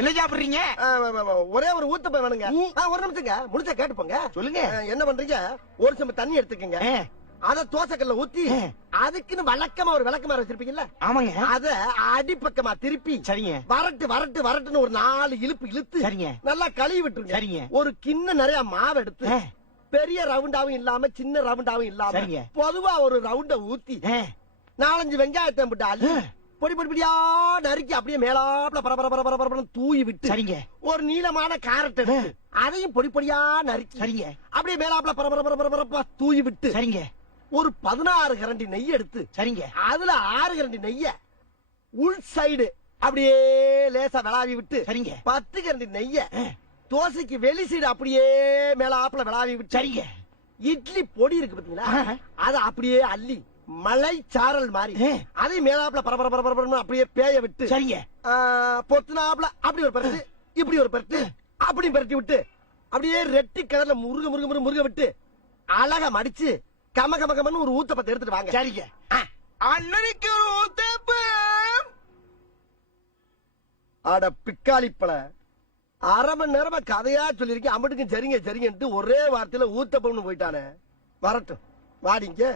என்ன சாப்பிடுறீங்க? ஒரே ஒரு ஊத்தப்ப வேணுங்க. ஒரு நிமிஷங்க, முடிச்சா கேட்டு போங்க. சொல்லுங்க. என்ன பண்றீங்க? ஒரு சம்பு தண்ணி எடுத்துக்கங்க. அத தோசைக்கல்ல ஊத்தி அதுக்குன்னு வழக்கமா ஒரு விளக்கமாறு வச்சிருப்பீங்கல்ல, ஆமாங்க. அத அடிப்பக்கமா திருப்பி சரிங்க. வரட்டுன்னு ஒரு 4 இழுப்பு இழுத்து சரிங்க. நல்லா கழுவி விட்டுருங்க. சரிங்க. ஒரு கிண்ண நிறைய மாவு எடுத்து பெரிய ரவுண்டாவும் இல்லாம சின்ன ரவுண்டாவும் இல்லாம சரிங்க. பொதுவா ஒரு ரவுண்ட ஊத்தி 4-5 வெங்காயத்தை போட்டு அள்ளி பொடி பொடியா நறுக்கி அப்படியே மேலாப்ல பரபரன்னு தூவி விட்டு சரிங்க. ஒரு நீளமான கேரட் எடுத்து அதையும் பொடி பொடியா நறுக்கி சரிங்க. அப்படியே மேலாப்ல பரபரப்பா தூவி விட்டு சரிங்க. ஒரு 16 கரண்டி நெய் எடுத்து சரிங்க. அதுல 6 கரண்டி நெய்ய உள் சைடு அப்படியே லேசா விளாவி விட்டு சரிங்க. 10 கரண்டி நெய்ய தோசைக்கு வெளி சைடு அப்படியே மேலாப்ல விளாவி விட்டு சரிங்க. இட்லி பொடி இருக்கு பாத்தீங்களா, அத அப்படியே அள்ளி மலை சாரல் மாதிரி அதை மேலாப்ல பரபரன்னு அப்படியே பேய விட்டு சரிங்க. பொத்துனாப்ல அப்படி ஒரு பரட்டு இப்படி ஒரு பரட்டு அப்படி பரட்டி விட்டு அப்படியே ரெட்டி கலர்ல முருக விட்டு அழகா மடிச்சு கமன்னு ஒரு ஊத்தப்பத்தை எடுத்துட்டு வாங்க. சரிங்க. அண்ணனுக்கு ஒரு ஊத்தப்பம். அட பிக்காளிப்பழ, அரை மணி நேரமா கதையா சொல்லிருக்கேன். அம்பட்டுக்கும் சரிங்க சரிங்கன்ட்டு ஒரே வார்த்தையில ஊத்தப்பம்னு போயிட்டானே. வரட்டும் வாடிங்க.